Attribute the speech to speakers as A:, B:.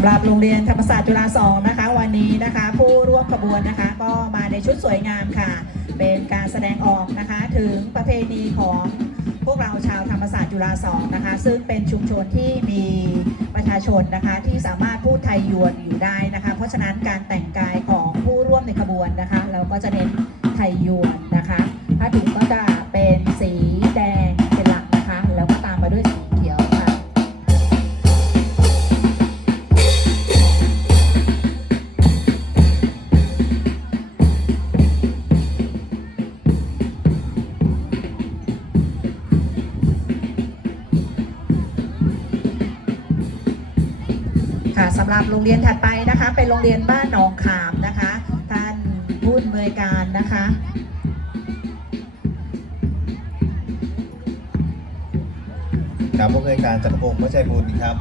A: ำหรับโรงเรียนธรรมศาสตร์จุฬาสองนะคะ วันนี้นะคะผู้ร่วมขบวนนะคะ ก็มาในชุดสวยงามค่ะ เป็นการแสดงออกนะคะ ถึงประเพณีของพวกเราชาวธรรมศาสตร์จุฬาสองนะคะ ซึ่งเป็นชุมชนที่มีประชาชนนะคะที่สามารถพูดไทยยวนอยู่ได้นะคะ เพราะฉะนั้นการแต่งกายของผู้ร่วมในขบวนนะคะ เราก็จะเน้นไทยยวนนะคะผ้าถุงก็ ค่ะสำหรับโรงเรียนถัดไปนะคะ เป็นโรงเรียนบ้านหนองขามนะคะ ท่านผู้อำนวยการนะคะ
B: ครับผู้อำนวยการจักรพงศ์วัชชัยบุญครับ